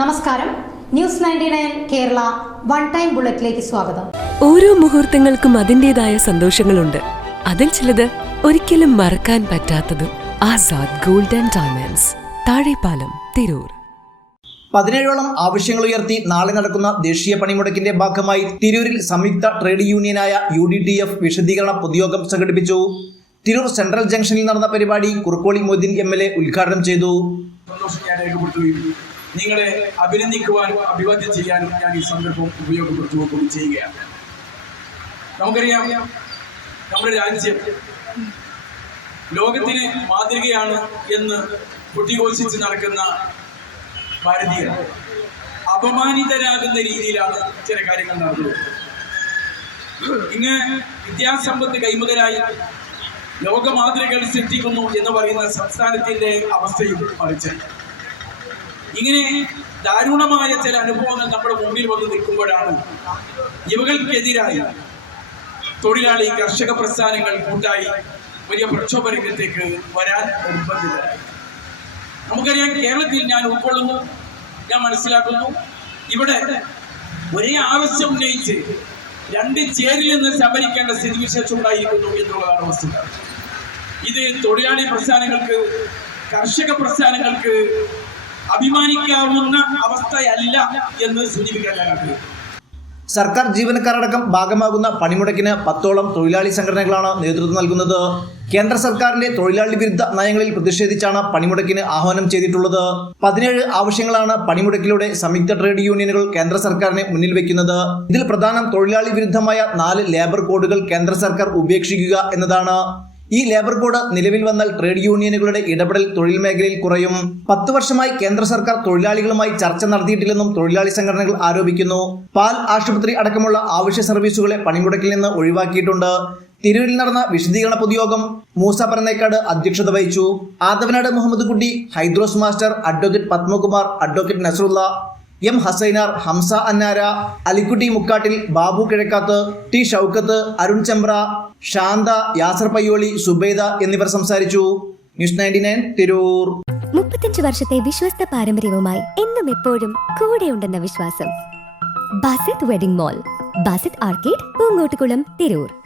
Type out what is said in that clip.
നമസ്കാരം. News ninety nine Kerala one time ബുള്ളറ്റിലേക്ക് സ്വാഗതം. ഓരോ മുഹൂർത്തങ്ങൾക്കും അതിന്റെതായ സന്തോഷങ്ങളുണ്ട്. അതിൽ ചിലത് ഒരിക്കലും മറക്കാൻ പറ്റാത്തതും. Azad golden and diamonds. Thazhepalam Tirur. പതിനേഴോളം ആവശ്യങ്ങൾ ഉയർത്തി നാളെ നടക്കുന്ന ദേശീയ പണിമുടക്കിന്റെ ഭാഗമായി തിരൂരിൽ സംയുക്ത ട്രേഡ് യൂണിയനായ യു ഡി ടി എഫ് വിശദീകരണ പൊതുയോഗം സംഘടിപ്പിച്ചു. തിരൂർ സെൻട്രൽ ജംഗ്ഷനിൽ നടന്ന പരിപാടി Kurukkoli Moideen M L A ഉദ്ഘാടനം ചെയ്തു. നിങ്ങളെ അഭിനന്ദിക്കുവാനും അഭിവാദ്യം ചെയ്യാനും ഞാൻ ഈ സന്ദർഭം ഉപയോഗപ്പെടുത്തുകയും കൂടി ചെയ്യുകയാണ്. നമുക്കറിയാം നമ്മുടെ രാജ്യം ലോകത്തിന് മാതൃകയാണ് എന്ന് കുട്ടികോശിച്ച് നടക്കുന്ന ഭാരതീയർ അപമാനിതരാകുന്ന രീതിയിലാണ് ചില കാര്യങ്ങൾ നടന്നത്. ഇങ്ങ് വിദ്യാസമ്പത്ത് കൈമുതലായി ലോകമാതൃകകൾ സൃഷ്ടിക്കുന്നു എന്ന് പറയുന്ന സംസ്ഥാനത്തിന്റെ അവസ്ഥയും മറിച്ച്. ഇങ്ങനെ ദാരുണമായ ചില അനുഭവങ്ങൾ നമ്മുടെ മുമ്പിൽ വന്ന് നിൽക്കുമ്പോഴാണ് ഇവകൾക്കെതിരായി തൊഴിലാളി കർഷക പ്രസ്ഥാനങ്ങൾ കൂട്ടായി വലിയ പ്രക്ഷോഭ രംഗത്തേക്ക് വരാൻ നിർബന്ധിതരായി. നമുക്കറിയാം കേരളത്തിൽ ഞാൻ ഉൾക്കൊള്ളുന്നു ഞാൻ മനസ്സിലാക്കുന്നു. ഇവിടെ ഒരേ ആവശ്യം ഉന്നയിച്ച് രണ്ട് ചേരിൽ നിന്ന് സമരിക്കേണ്ട സ്ഥിതിവിശേഷം ഉണ്ടായിരിക്കുന്നു എന്നുള്ളതാണ് വസ്തുത. ഇത് തൊഴിലാളി പ്രസ്ഥാനങ്ങൾക്ക് കർഷക പ്രസ്ഥാനങ്ങൾക്ക് അഭിമാനിക്കാവുന്ന അവസ്ഥയല്ല എന്ന് സൂചിപ്പിക്കാൻ സർക്കാർ ജീവനക്കാരടക്കം ഭാഗമാകുന്ന പണിമുടക്കിന് പത്തോളം തൊഴിലാളി സംഘടനകളാണ് നേതൃത്വം നൽകുന്നത്. കേന്ദ്ര സർക്കാരിന്റെ തൊഴിലാളി വിരുദ്ധ നയങ്ങളിൽ പ്രതിഷേധിച്ചാണ് പണിമുടക്കിന് ആഹ്വാനം ചെയ്തിട്ടുള്ളത്. പതിനേഴ് ആവശ്യങ്ങളാണ് പണിമുടക്കിലൂടെ സംയുക്ത ട്രേഡ് യൂണിയനുകൾ കേന്ദ്ര സർക്കാരിനെ മുന്നിൽ വെക്കുന്നത്. ഇതിൽ പ്രധാനം തൊഴിലാളി വിരുദ്ധമായ നാല് ലേബർ കോഡുകൾ കേന്ദ്ര സർക്കാർ ഉപേക്ഷിക്കുക എന്നതാണ്. ഈ ലേബർ കോഡ് നിലവിൽ വന്നാൽ ട്രേഡ് യൂണിയനുകളുടെ ഇടപെടൽ തൊഴിൽ മേഖലയിൽ കുറയും. പത്തു വർഷമായി കേന്ദ്ര സർക്കാർ തൊഴിലാളികളുമായി ചർച്ച നടത്തിയിട്ടില്ലെന്നും തൊഴിലാളി സംഘടനകൾ ആരോപിക്കുന്നു. പാൽ ആശുപത്രി അടക്കമുള്ള ആവശ്യ സർവീസുകളെ പണിമുടക്കിൽ നിന്ന് ഒഴിവാക്കിയിട്ടുണ്ട്. തിരൂരിൽ നടന്ന വിശദീകരണ പൊതുയോഗം മൂസ പരന്നേക്കാട് അധ്യക്ഷത വഹിച്ചു. Athavanad Muhammad Kutty Hydros master advocate Padmakumar advocate Nasarulla M Hassainar Hamsa Annara Alikutty Mukkattil Babu Kizhakkath T Shoukath Arun Chembra Shantha Yasar Payyoli Subaida എന്നിവർ സംസാരിച്ചു. News ninety nine Tirur. മുപ്പത്തഞ്ച് വർഷത്തെ വിശ്വസ്ത പാരമ്പര്യവുമായി എന്നും എപ്പോഴും കൂടെയുണ്ടെന്ന വിശ്വാസം. Basith wedding mall Basith arcade Poonkottukulam Tirur.